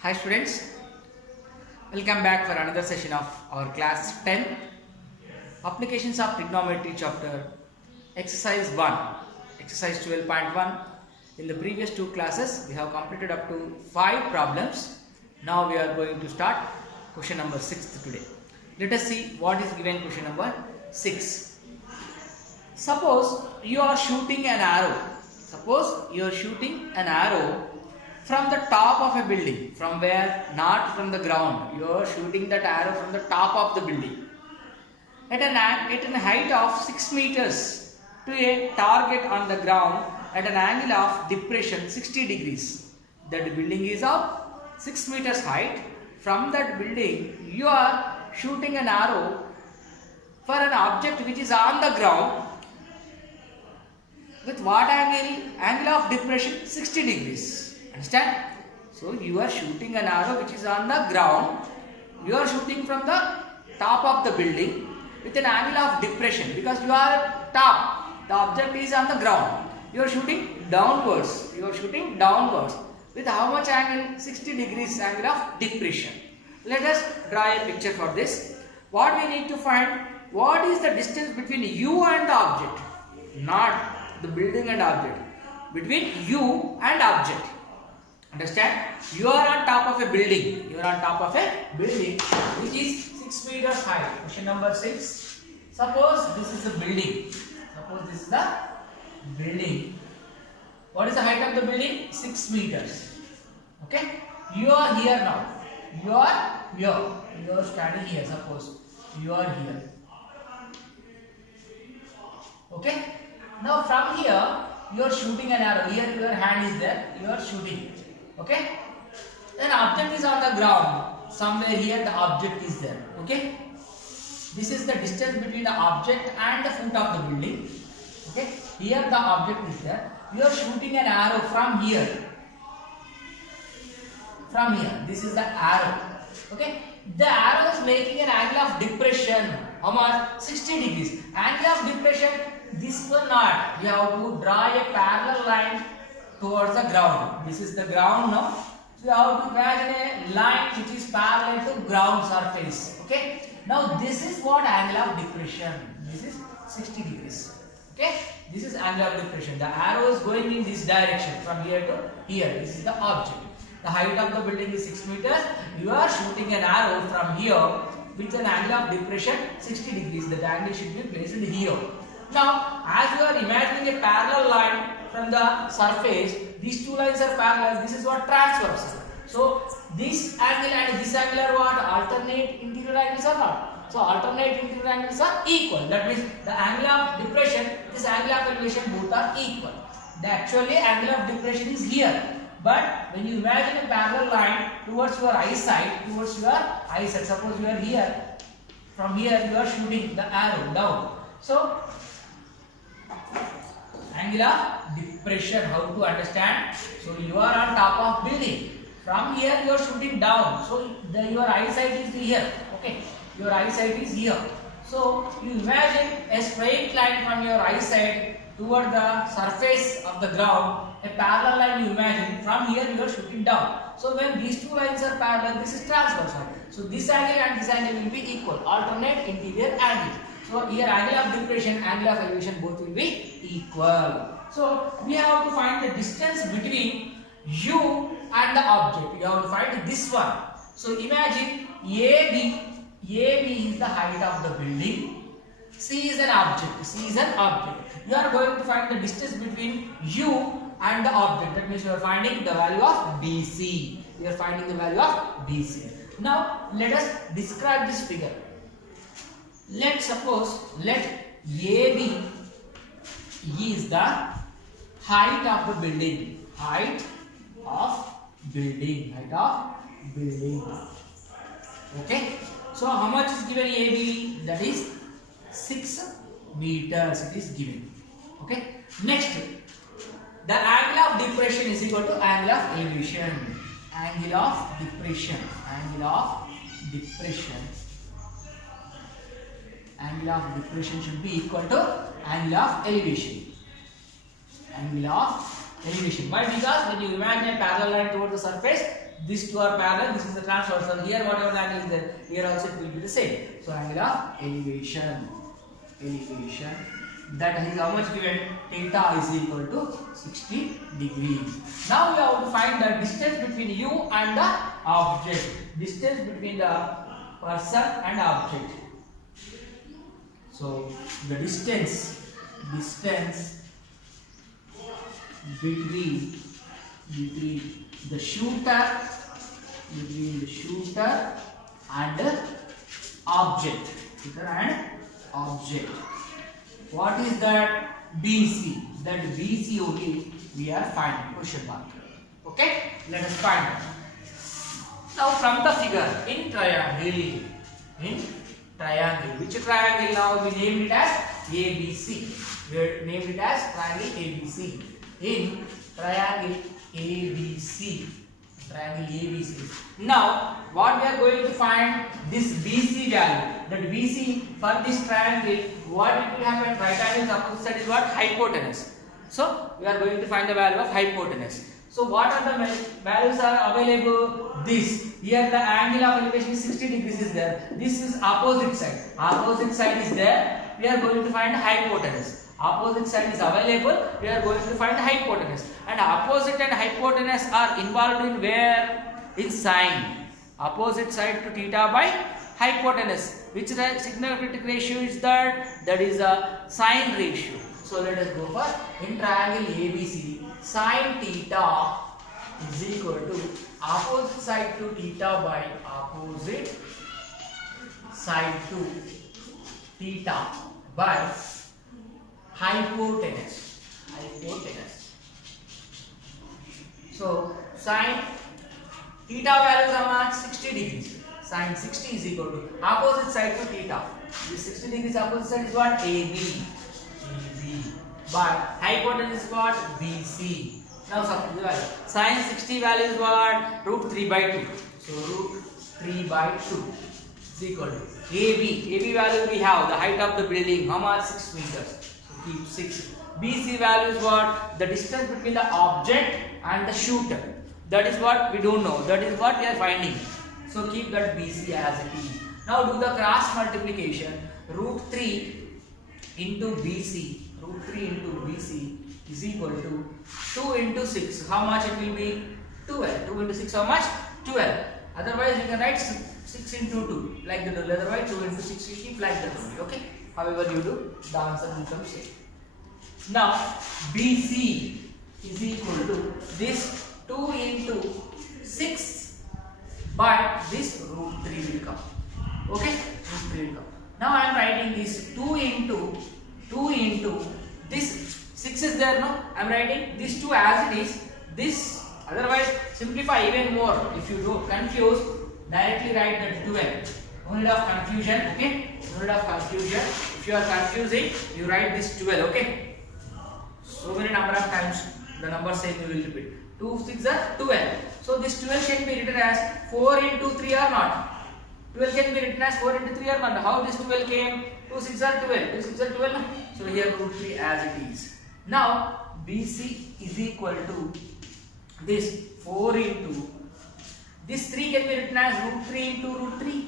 Hi students, welcome back for another session of our class 10 Applications of Trigonometry chapter exercise 1, exercise 12.1. In the previous two classes we have completed up to 5 problems. Now we are going to start question number 6 today. Let us see what is given question number 6. Suppose you are shooting an arrow. From the top of a building. From where? Not from the ground. You are shooting that arrow from the top of the building. At a height of 6 meters to a target on the ground at an angle of depression 60 degrees. That building is of 6 meters height. From that building you are shooting an arrow for an object which is on the ground with what angle? Angle of depression 60 degrees. Understand? So you are shooting an arrow which is on the ground. You are shooting from the top of the building with an angle of depression because you are at top. The object is on the ground. You are shooting downwards. With how much angle? 60 degrees angle of depression. Let us draw a picture for this. What we need to find? What is the distance between you and the object? Not the building and object. Between you and object. Understand? You are on top of a building. Which is 6 meters high. Question number 6. Suppose this is the building. What is the height of the building? 6 meters. Okay? You are here now. You are standing here. Suppose you are here. Okay? Now from here you are shooting an arrow. Here your hand is there. You are shooting. Okay? Then object is on the ground. Somewhere here the object is there. Okay? This is the distance between the object and the foot of the building. Okay? Here the object is there. You are shooting an arrow from here. This is the arrow. Okay? The arrow is making an angle of depression. How much? 60 degrees. Angle of depression, this one not. You have to draw a parallel line towards the ground. This is the ground now. So you have to imagine a line which is parallel to ground surface. Okay. Now this is what angle of depression. This is 60 degrees. Okay. This is angle of depression. The arrow is going in this direction from here to here. This is the object. The height of the building is 6 meters. You are shooting an arrow from here with an angle of depression 60 degrees. The angle should be placed here. Now, as you are imagining a parallel line from the surface, these two lines are parallel. This is what transverse. So, this angle and this angle are what? Alternate interior angles are not. So, alternate interior angles are equal. That means the angle of depression, this angle of elevation, both are equal. The actually angle of depression is here. But when you imagine a parallel line towards your eyesight, suppose you are here, from here you are shooting the arrow down. So, angle of depression, how to understand? So, you are on top of building. From here you are shooting down. So, your eyesight is here. Okay, your eyesight is here. So, you imagine a straight line from your eyesight toward the surface of the ground. A parallel line you imagine. From here you are shooting down. So, when these two lines are parallel, this is transversal. So, this angle and this angle will be equal. Alternate interior angles. So, here angle of depression, angle of elevation both will be equal. So, we have to find the distance between you and the object. You have to find this one. So, imagine AB is the height of the building. C is an object. You are going to find the distance between you and the object. That means you are finding the value of BC. Now, let us describe this figure. Let AB is the height of the building. Okay. So how much is given AB? That is 6 meters. It is given. Okay. Next, the angle of depression is equal to angle of elevation. Angle of depression should be equal to angle of elevation. elevation. Why? Because when you imagine a parallel line towards the surface, these two are parallel, this is the transversal. Here whatever the angle is there, here also it will be the same. So angle of elevation, that is how much given? Theta is equal to 60 degrees. Now we have to find the distance between you and the object. Distance between the person and object. So the distance between the shooter and the object. What is that? BC. That BC only we are finding. Question mark. Okay? Let us find it. Now from the figure in triangle. Which triangle now? We named it as ABC. We named it as triangle ABC. In triangle ABC. Now what we are going to find? This BC value. That BC for this triangle, what it will happen? Right angle opposite side is what? Hypotenuse. So we are going to find the value of hypotenuse. So what are the values are available? This. Here the angle of elevation is 60 degrees is there. This is opposite side. Opposite side is there. We are going to find hypotenuse. Opposite side is available. We are going to find hypotenuse. And opposite and hypotenuse are involved in where? In sine. Opposite side to theta by hypotenuse. Which significant ratio is that? That is a sine ratio. So let us go for in triangle ABC. Sine theta is equal to opposite side to theta by opposite side to theta by hypotenuse. So sine theta values are much? 60 degrees. Sine 60 is equal to opposite side to theta. This 60 degrees opposite side is what? AB. By hypotenuse is what? BC. Now substitute the value. Sine 60 value is what? Root 3 by 2. So root 3 by 2 is equal to AB. AB value we have the height of the building. How much? 6 meters. So keep 6. BC value is what? The distance between the object and the shooter. That is what we don't know. That is what we are finding. So keep that BC as it is. Now do the cross multiplication. Root 3 into BC. Root 3 into BC is equal to 2 into 6. How much it will be? 12. 2 into 6 how much? 12. Otherwise you can write 6 into 2 like that. Otherwise 2 into 6 you keep like that only. Okay. However you do, the answer becomes same. Now BC is equal to this 2 into 6 by this root 3 will come. Okay. Root 3 will come. Now I am writing this 2 into this 6 is there, no? I am writing this 2 as it is. This, otherwise simplify even more. If you do confuse, directly write that 12. No need of confusion, okay? No need of confusion. If you are confusing, you write this 12, okay? So many number of times the number same you will repeat. 2 6 are 12. So this 12 can be written as 4 into 3 or not? 12 can be written as 4 into 3 or not? How this 12 came? 2 6 are 12. 2 6 are 12. So here root 3 as it is. Now BC is equal to this 4 into this 3 can be written as root 3 into root 3.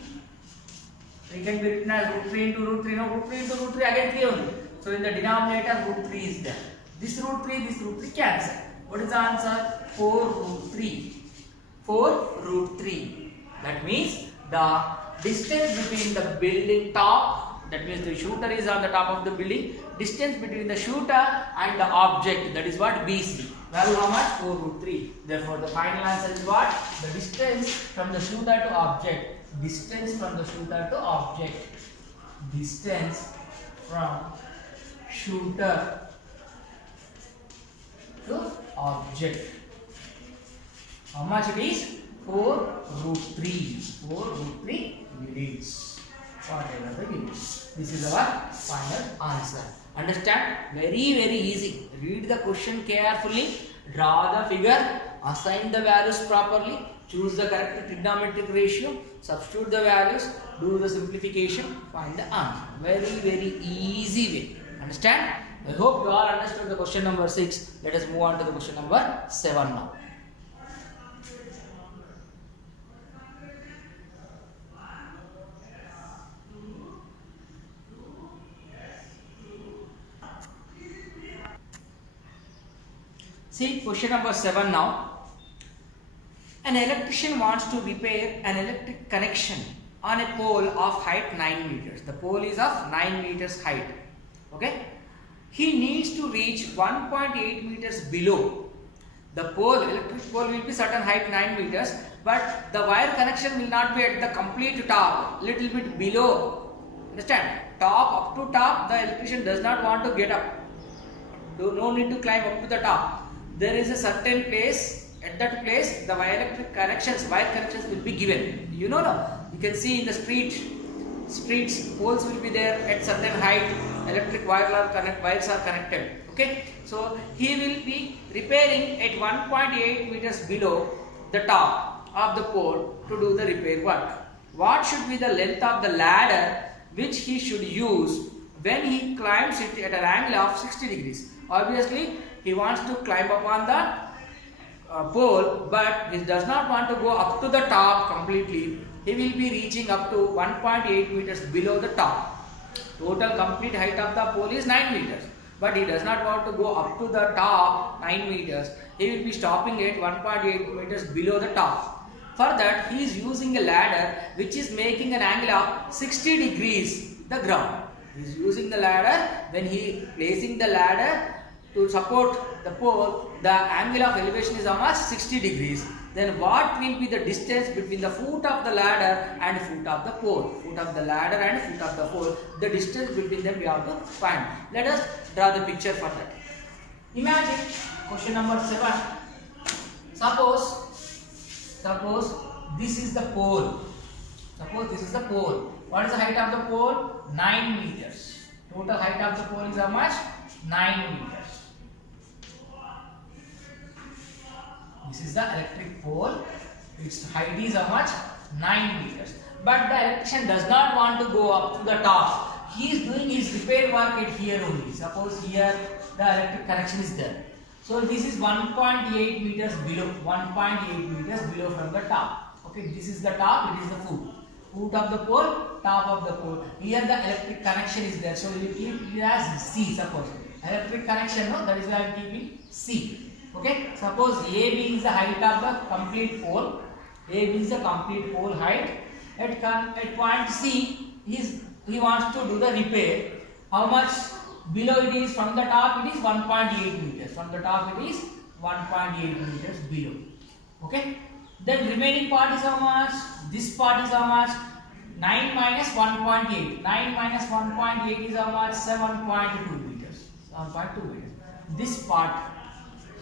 3 can be written as root 3 into root 3. No, root 3 into root 3 again 3 only. So in the denominator root 3 is there. This root 3 cancel. What is the answer? 4 root 3. 4 root 3. That means the distance between the building top, that means the shooter is on the top of the building, distance between the shooter and the object, that is what? BC. Value how much? 4 root 3. Therefore the final answer is what? The distance from the shooter to object. Distance from the shooter to object. Distance from shooter to object. How much it is? 4 root 3. 4 root 3 units. Whatever the units. This is our final answer. Understand? Very easy. Read the question carefully. Draw the figure. Assign the values properly. Choose the correct trigonometric ratio. Substitute the values. Do the simplification. Find the answer. Very easy way. Understand? I hope you all understood the question number 6. Let us move on to the question number 7 now. See question number 7 now. An electrician wants to repair an electric connection on a pole of height 9 meters. The pole is of 9 meters height. Okay. He needs to reach 1.8 meters below. The pole, electric pole will be certain height 9 meters, but the wire connection will not be at the complete top, little bit below. Understand? Top, up to top, the electrician does not want to get up. No need to climb up to the top. There is a certain place, at that place the wire connections will be given. You know, no? You can see in the streets, poles will be there at certain height, electric wires are connected. Okay, so he will be repairing at 1.8 meters below the top of the pole to do the repair work. What should be the length of the ladder which he should use when he climbs it at an angle of 60 degrees? Obviously, he wants to climb up on the pole, but he does not want to go up to the top completely. He will be reaching up to 1.8 meters below the top. Total complete height of the pole is 9 meters. But he does not want to go up to the top 9 meters. He will be stopping at 1.8 meters below the top. For that, he is using a ladder which is making an angle of 60 degrees the ground. He is using the ladder. When he placing the ladder to support the pole, the angle of elevation is how much? 60 degrees. Then what will be the distance between the foot of the ladder and foot of the pole? Foot of the ladder and foot of the pole. The distance between them we have to find. Let us draw the picture for that. Imagine question number 7. Suppose this is the pole. Suppose this is the pole. What is the height of the pole? 9 meters. Total height of the pole is how much? 9 meters. This is the electric pole. Its height is how much? 9 meters. But the electrician does not want to go up to the top. He is doing his repair work at here only. Suppose here the electric connection is there. So this is 1.8 meters below. 1.8 meters below from the top. Okay, this is the top. It is the foot. Foot of the pole, top of the pole. Here the electric connection is there. So we will keep it as C. Suppose electric connection. No, that is why I am keeping C. Okay, suppose AB is the height of the complete pole. AB is the complete pole height. At point C, he wants to do the repair. How much below it is? From the top it is 1.8 meters. From the top it is 1.8 meters below. Okay. Then remaining part is how much? This part is how much? 9 minus 1.8. 9 minus 1.8 is how much? 7.2 meters. 7.2 meters. This part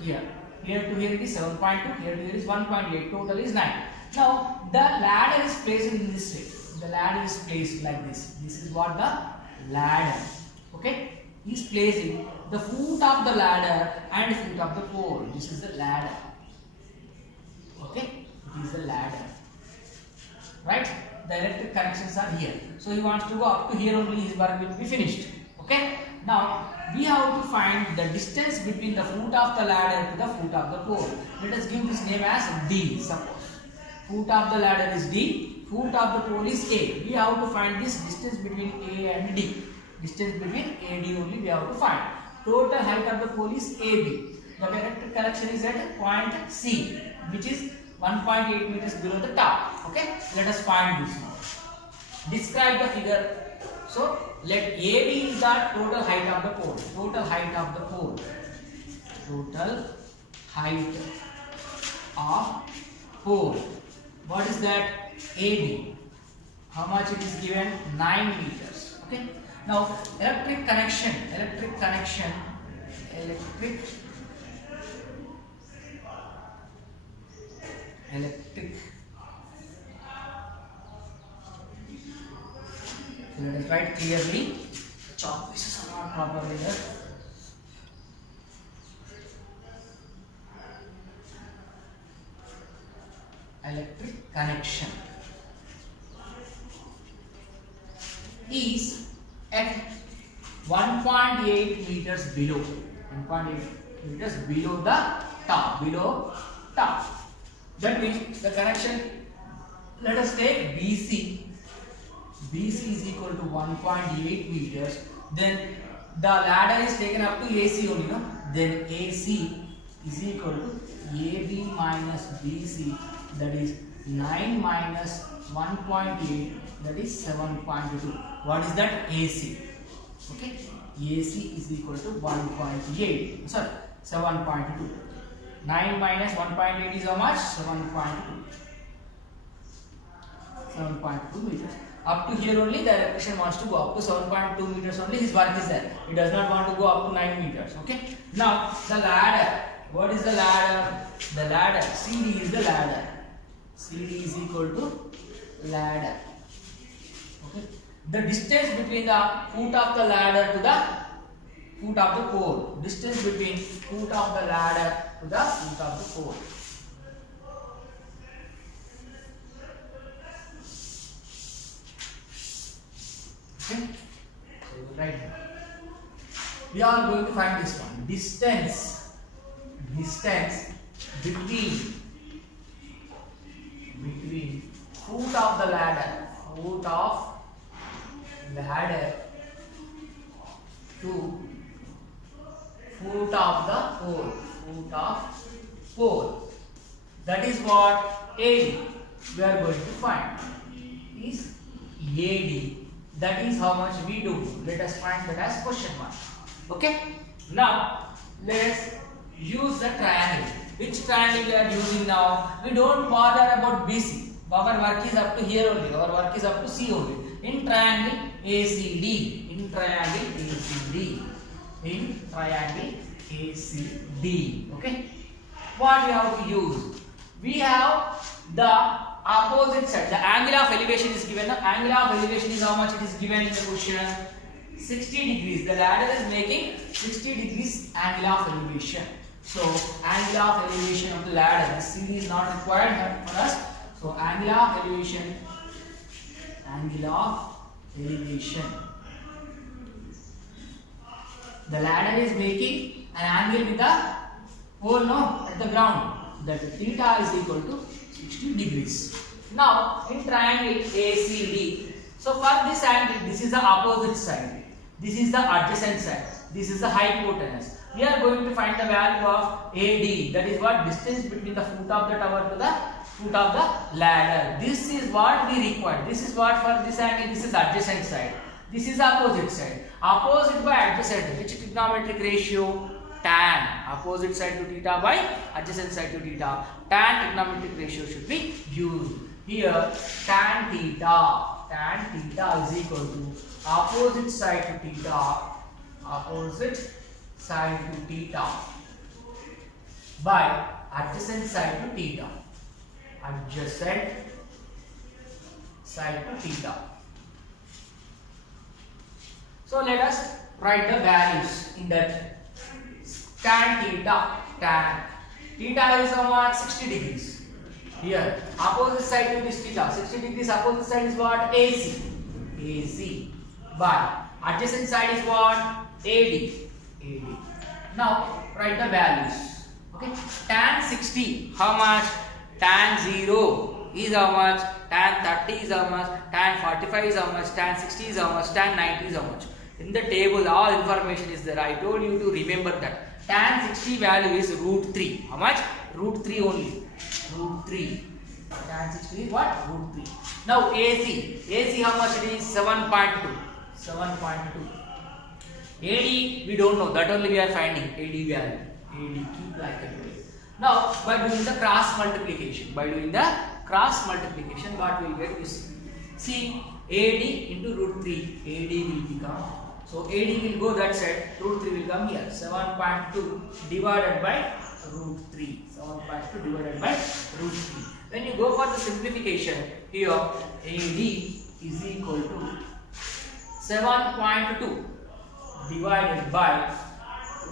here to here it is 7.2, here to here is 1.8, total is 9. Now the ladder is placed in this way. The ladder is placed like this. This is what the ladder. Okay, is placing the foot of the ladder and foot of the pole. This is the ladder. Okay, it is the ladder. Right? The electric connections are here. So he wants to go up to here only. His work will be finished. Okay. Now we have to find the distance between the foot of the ladder to the foot of the pole. Let us give this name as D. Suppose foot of the ladder is D, foot of the pole is A. We have to find this distance between A and D. Distance between A and D only we have to find. Total height of the pole is AB. The electric connection is at point C, which is 1.8 meters below the top. Okay, let us find this now. Describe the figure. So let AB is the total height of the pole. Total height of the pole. Total height of pole. What is that? AB. How much it is given? 9 meters. Okay. Now electric connection. So let us write clearly. Chalk pieces are not properly there. Electric connection is at 1.8 1.8 meters below. 1.8 meters below the top. Below top. That means the connection. Let us take BC. BC is equal to 1.8 meters. Then the ladder is taken up to AC only, no? Then AC is equal to AB minus BC, that is 9 minus 1.8, that is 7.2. What is that? AC. Okay, AC is equal to 1.8. Sorry, 7.2. 9 minus 1.8 is how much? 7.2. 7.2 meters. Up to here only the electrician wants to go up to 7.2 meters only. His work is there. He does not want to go up to 9 meters. Okay. Now the ladder. What is the ladder? The ladder. CD is the ladder. CD is equal to ladder. Okay. The distance between the foot of the ladder to the foot of the pole. Distance between foot of the ladder to the foot of the pole. Okay. So right now we are going to find this one. Distance between foot of the ladder to foot of the pole. That is what AD we are going to find is AD. That is how much we do. Let us find that as question mark. Okay. Now let us use the triangle. Which triangle we are using now? We don't bother about BC. Our work is up to here only. Our work is up to C only. In triangle ACD. In triangle ACD. In triangle ACD. Okay. What we have to use? We have the opposite side. The angle of elevation is given. The angle of elevation is how much it is given in the question? 60 degrees. The ladder is making 60 degrees angle of elevation. So angle of elevation of the ladder. The CD is not required for us. So angle of elevation. The ladder is making an angle with the pole, no, at the ground. That theta is equal to 60 degrees. Now in triangle ACD. So for this angle, this is the opposite side. This is the adjacent side. This is the hypotenuse. We are going to find the value of AD. That is what? Distance between the foot of the tower to the foot of the ladder. This is what we require. This is what for this angle. This is adjacent side. This is opposite side. Opposite by adjacent. Which trigonometric ratio? Tan. Opposite side to theta by adjacent side to theta. Tan trigonometric ratio should be used. Here tan theta. Tan theta is equal to opposite side to theta. Opposite side to theta by adjacent side to theta. Adjacent side to theta. So let us write the values in that. Tan theta. Tan theta is how much? 60 degrees. Here opposite side to this theta. 60 degrees opposite side is what? AC. AC by adjacent side is what? AD. AD. Now write the values. Okay. Tan 60 how much? Tan 0 is how much? Tan 30 is how much? Tan 45 is how much? Tan 60 is how much? Tan 90 is how much? In the table all information is there. I told you to remember that. Tan 60 value is root 3. How much? Root 3 only. Root 3. Tan 60 is what? Root 3. Now AC. AC how much it is? 7.2. 7.2. AD we don't know. That only we are finding. AD value. AD keep like that. Now by doing the cross multiplication. By doing the cross multiplication what we will get is see AD into root 3. AD will become. So AD will go that side, root 3 will come here. 7.2 divided by root 3. 7.2 divided by root 3. When you go for the simplification, here AD is equal to 7.2 divided by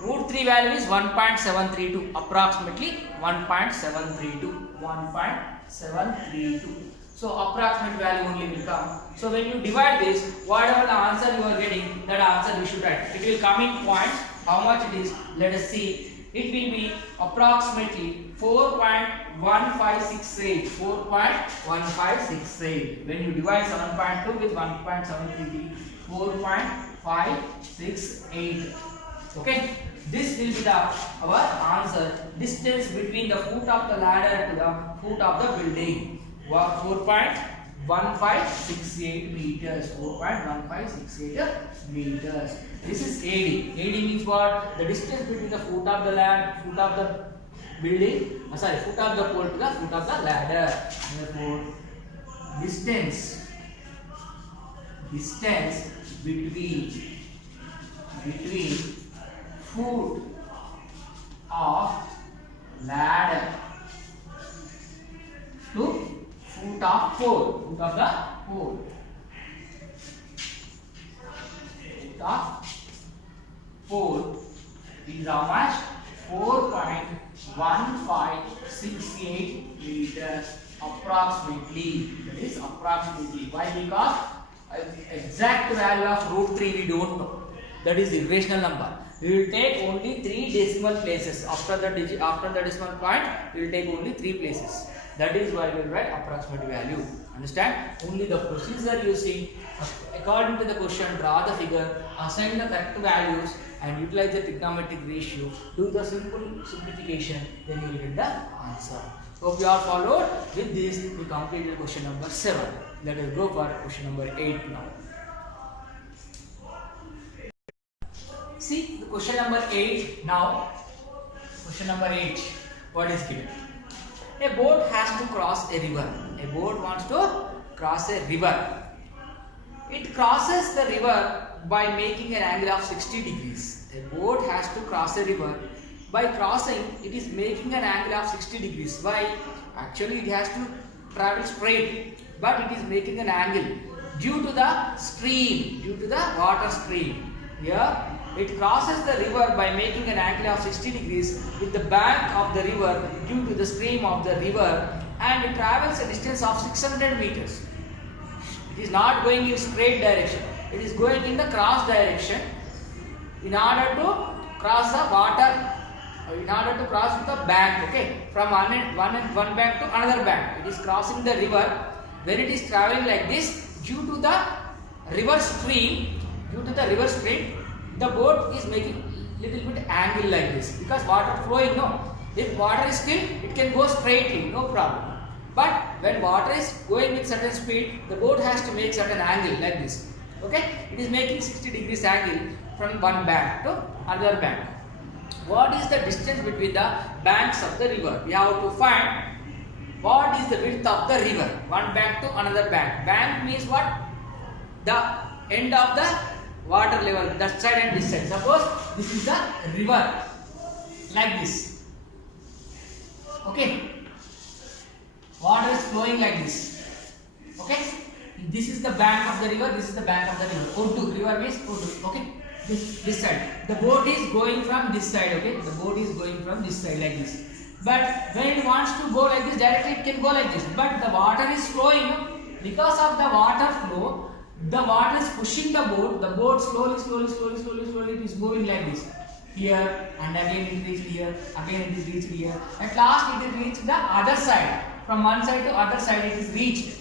root 3 value is 1.732, approximately 1.732. 1.732. So approximate value only will come. So when you divide this, whatever the answer you are getting, that answer you should write. It will come in points. How much it is? Let us see. It will be approximately 4.1568. 4.1568. When you divide 7.2 with 1.733, 4.568. Okay. This will be our answer. Distance between the foot of the ladder to the foot of the building. 4.1568 meters. 4.1568 meters. This is AD. AD means what? The distance between the foot of the foot of the building. Foot of the pole to the foot of the ladder. Therefore, distance between foot of ladder to foot of pole. Foot of the pole. Foot of pole is how much? 4.1568 meters approximately. That is approximately. Why? Because exact value of root 3 we don't know. That is the irrational number. We will take only 3 decimal places. After the decimal point, we will take only 3 places. That is why we will write approximate value. Understand? Only the procedure you see. According to the question, draw the figure, assign the correct values, and utilize the trigonometric ratio. Do the simple simplification, then you will get the answer. Hope you all followed. With this, we completed question number 7. Let us go for question number 8 now. See the question number 8 now. Question number 8. What is given? A boat has to cross a river. A boat wants to cross a river. It crosses the river by making an angle of 60 degrees. A boat has to cross a river. By crossing, it is making an angle of 60 degrees. Why? Actually, it has to travel straight, but it is making an angle due to the stream, due to the water stream. Here, it crosses the river by making an angle of 60 degrees with the bank of the river due to the stream of the river, and it travels a distance of 600 meters. It is not going in straight direction. It is going in the cross direction in order to cross the water, in order to cross the bank, okay, from one bank to another bank. It is crossing the river. When it is traveling like this, due to the river stream, the boat is making little bit angle like this, because water flowing, no. If water is still, it can go straightly, no problem. But when water is going with certain speed, the boat has to make certain angle like this. Okay, it is making 60 degrees angle from one bank to another bank. What is the distance between the banks of the river? We have to find what is the width of the river, one bank to another bank. Bank means what? The end of the water level, that side and this side. Suppose this is the river, like this. Okay, water is flowing like this. Okay, this is the bank of the river, this is the bank of the river. Urdu, river means Urdu. Okay, this side. The boat is going from this side. Okay, the boat is going from this side like this. But when it wants to go like this, directly it can go like this. But the water is flowing. Because of the water flow, the water is pushing the boat slowly it is moving like this. Here, and again it reached here, again it is reached here. At last it is reached the other side. From one side to other side it is reached.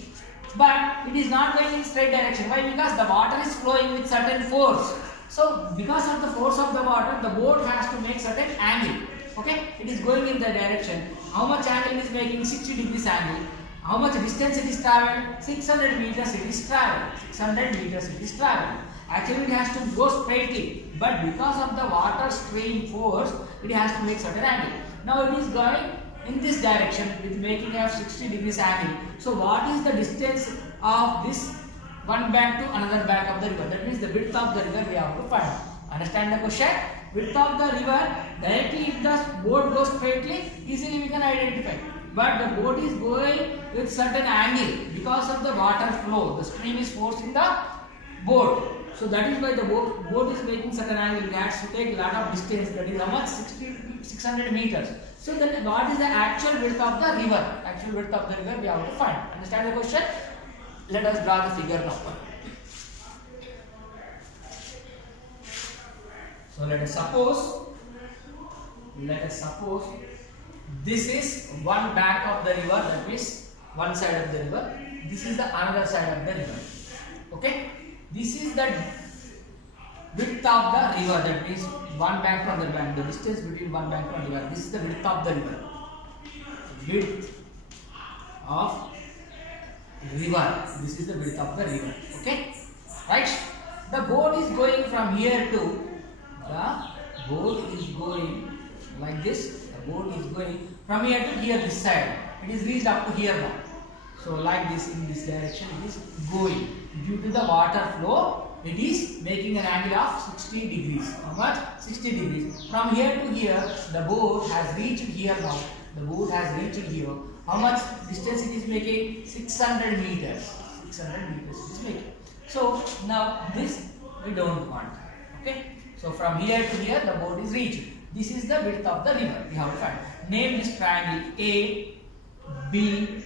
But it is not going in straight direction. Why? Because the water is flowing with certain force. So because of the force of the water, the boat has to make certain angle. Okay, it is going in the direction. How much angle it is making? 60 degrees angle. How much distance it is traveled? 600 meters it is traveled. 600 meters it is traveled. Actually it has to go straightly, but because of the water stream force, it has to make certain angle. Now it is going in this direction with making a 60 degrees angle. So what is the distance of this one bank to another bank of the river? That means the width of the river we have to find. Understand the question? Width of the river, directly if the boat goes straightly, easily we can identify. But the boat is going with certain angle because of the water flow. The stream is forcing the boat. So that is why the boat is making certain angle. It has to take a lot of distance. That is how much? 600 meters. So then what is the actual width of the river? Actual width of the river we have to find. Understand the question? Let us draw the figure now. So let us suppose this is one bank of the river, that means one side of the river. This is the another side of the river. Okay? This is the width of the river, that means one bank from the bank, the distance between one bank from the river. This is the width of the river. Width of river. This is the width of the river. Okay? Right? The boat is going from here to the boat is going like this. The boat is going from here to here, this side. It is reached up to here now. So like this, in this direction it is going. Due to the water flow, it is making an angle of 60 degrees. How much? 60 degrees. From here to here, the boat has reached here now. The boat has reached here. How much distance it is making? 600 meters. 600 meters it is making. So now this we don't want. Okay? So from here to here, the boat is reached. This is the width of the river. We have to find. Name this triangle A, B,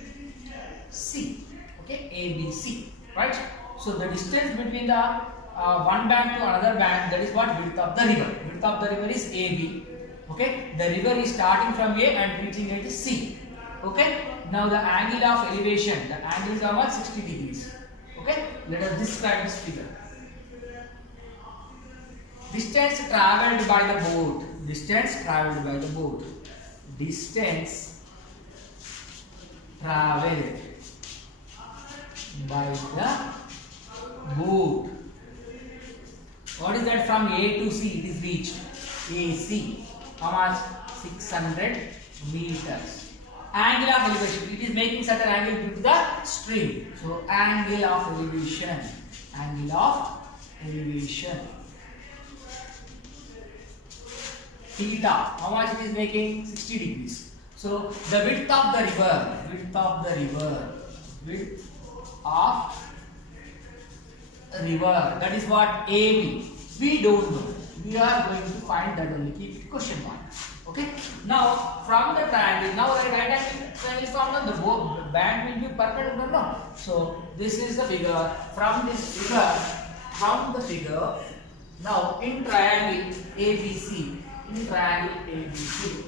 C. Okay, A, B, C. Right? So the distance between the one bank to another bank, that is what? Width of the river. Width of the river is AB. Okay, the river is starting from A and reaching at C. Okay, now the angle of elevation, the angle is about 60 degrees. Okay, let us describe this figure. Distance travelled by the boat. Distance travelled by the boat. Distance travelled by the boat. What is that? From A to C it is reached. AC. How much? 600 meters. Angle of elevation. It is making certain angle due to the stream. So angle of elevation. Angle of elevation. Theta. How much it is making? 60 degrees. So the width of the river. Width of the river. Width of river, that is what? AB. We don't know. We are going to find that only. Keep question mark. Okay. Now from the triangle, now right angle triangle form, the band will be perpendicular. No. So this is the figure. From this figure, now in triangle ABC, in triangle ABC,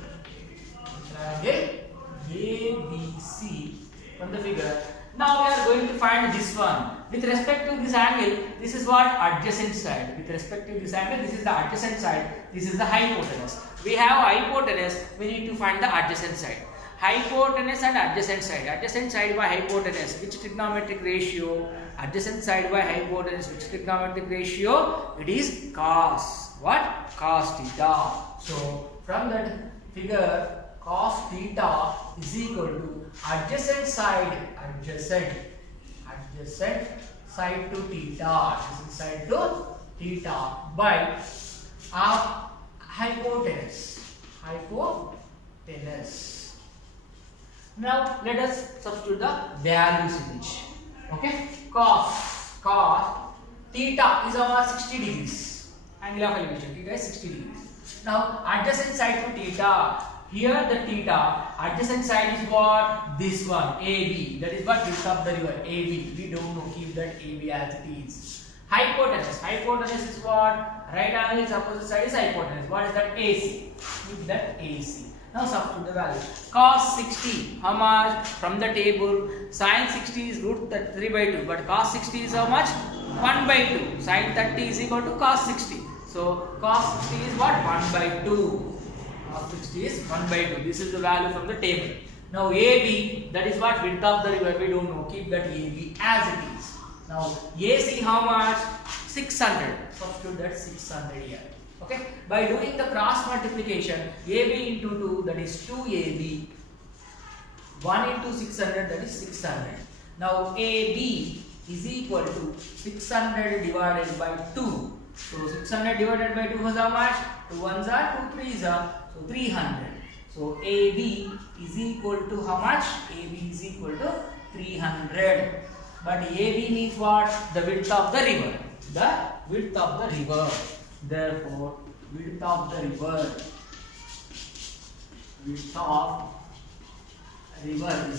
from the figure. Now we are going to find this one. With respect to this angle, this is what? Adjacent side. With respect to this angle, this is the adjacent side. This is the hypotenuse. We have hypotenuse, we need to find the adjacent side. Hypotenuse and adjacent side. Adjacent side by hypotenuse, which trigonometric ratio? Adjacent side by hypotenuse, which trigonometric ratio? It is cos. What? Cos theta. So from that figure, cos theta is equal to adjacent side to theta by hypotenuse. Now let us substitute the values in each. Okay, cos theta is about 60 degrees. Angle of elevation, theta is 60 degrees. Now adjacent side to theta. Here the theta, adjacent side is what? This one, AB. That is what? Width of the river, AB. We don't know, keep that AB as it is. Hypotenuse is what? Right angle is opposite side is hypotenuse. What is that? AC. Keep that AC. Now substitute the value. Cos 60, how much? From the table, sin 60 is root 3 by 2. But cos 60 is how much? 1 by 2. Sin 30 is equal to cos 60. So cos 60 is what? 1 by 2. Cos 60 is 1 by 2. This is the value from the table. Now AB, that is what? Width of the river. We don't know. Keep that AB as it is. Now AC how much? 600. Substitute that 600 here. Okay. By doing the cross multiplication, AB into 2, that is 2AB. 1 into 600, that is 600. Now AB is equal to 600 divided by 2. So 600 divided by 2 is how much? 2 ones are, 2 threes are. So 300. So AB is equal to how much? AB is equal to 300. But AB means what? The width of the river. The width of the river. Therefore, width of the river is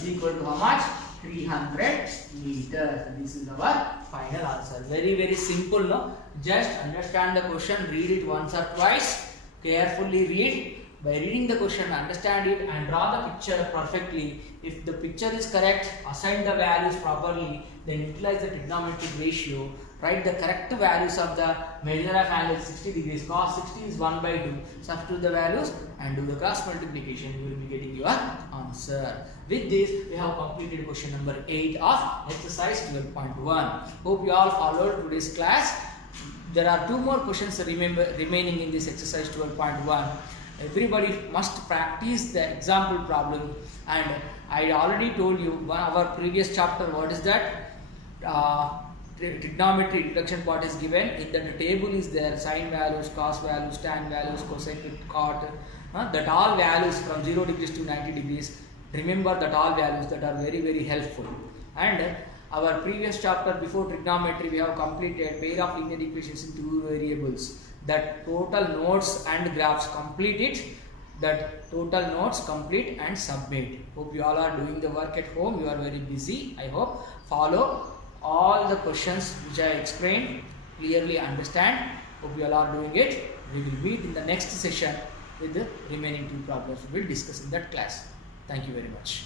equal to how much? 300 meters. This is our final answer. Very, very simple, no? Just understand the question, read it once or twice, carefully read. By reading the question, understand it and draw the picture perfectly. If the picture is correct, assign the values properly, then utilize the trigonometric ratio. Write the correct values of the measure of angle 60 degrees. Cos 60 is 1 by 2. Substitute the values and do the cross multiplication. You will be getting your answer. With this, we have completed question number 8 of exercise 12.1. Hope you all followed today's class. There are 2 more questions remaining in this exercise 12.1. Everybody must practice the example problem, and I already told you our previous chapter what is that trigonometry introduction part is given. In the table is there sine values, cos values, tan values, cosecant, cot, that all values from 0 degrees to 90 degrees. Remember that all values that are very, very helpful. And our previous chapter before trigonometry we have completed pair of linear equations in 2 variables. That total notes and graphs, complete it. That total notes complete and submit. Hope you all are doing the work at home. You are very busy. I hope follow all the questions which I explained, clearly understand. Hope you all are doing it. We will meet in the next session with the remaining 2 problems. We will discuss in that class. Thank you very much.